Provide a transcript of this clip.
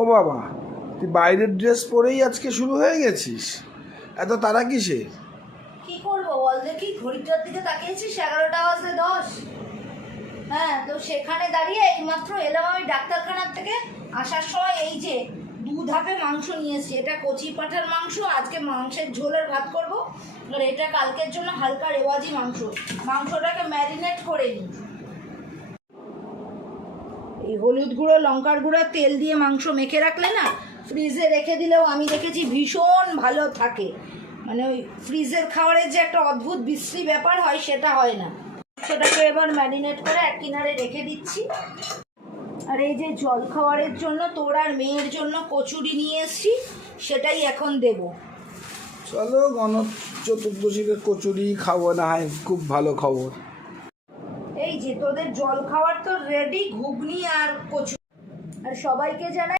ও বাবা, তুই বাইরের ড্রেস পরেই আজকে শুরু হয়ে গেছিস? এত তারা কিসে? কি করবো বল দেখি, ঘড়িটার দিকে তাকিয়েছিস 11টা বাজে 10। হ্যাঁ, তো সেখানে দাঁড়িয়ে এইমাত্র এলাম আমি ডাক্তারখানার থেকে। আসার সময় এই যে 2 ধাপে মাংস নিয়েছি। এটা কচি পাঁঠার মাংস, আজকে মাংসের ঝোলের ভাত করব। আর এটা কালকের জন্য হালকা রেওয়াজি মাংস। মাংসটাকে ম্যারিনেট করে নিই। এই হলুদ গুঁড়ো, লঙ্কার গুঁড়ো, তেল দিয়ে মাংস মেখে রাখলে না, ফ্রিজে রেখে দিলেও আমি দেখেছি ভীষণ ভালো থাকে। মানে ওই ফ্রিজের খাবারের যে একটা অদ্ভুত বিশ্রী ব্যাপার হয়, সেটা হয় না। সেটাকে এবার ম্যারিনেট করে এক কিনারে রেখে দিচ্ছি। আর এই যে জল খাবারের জন্য তোর আর মেয়ের জন্য কচুরি নিয়ে এসছি, সেটাই এখন দেব। চলো গণেশ চতুর্দশীকে কচুরি খাবো, না হয় খুব ভালো খবর। এই যে তোদের জল খাবার তো রেডি, ঘুগনি আর কচুরি। আর সবাইকে জানাই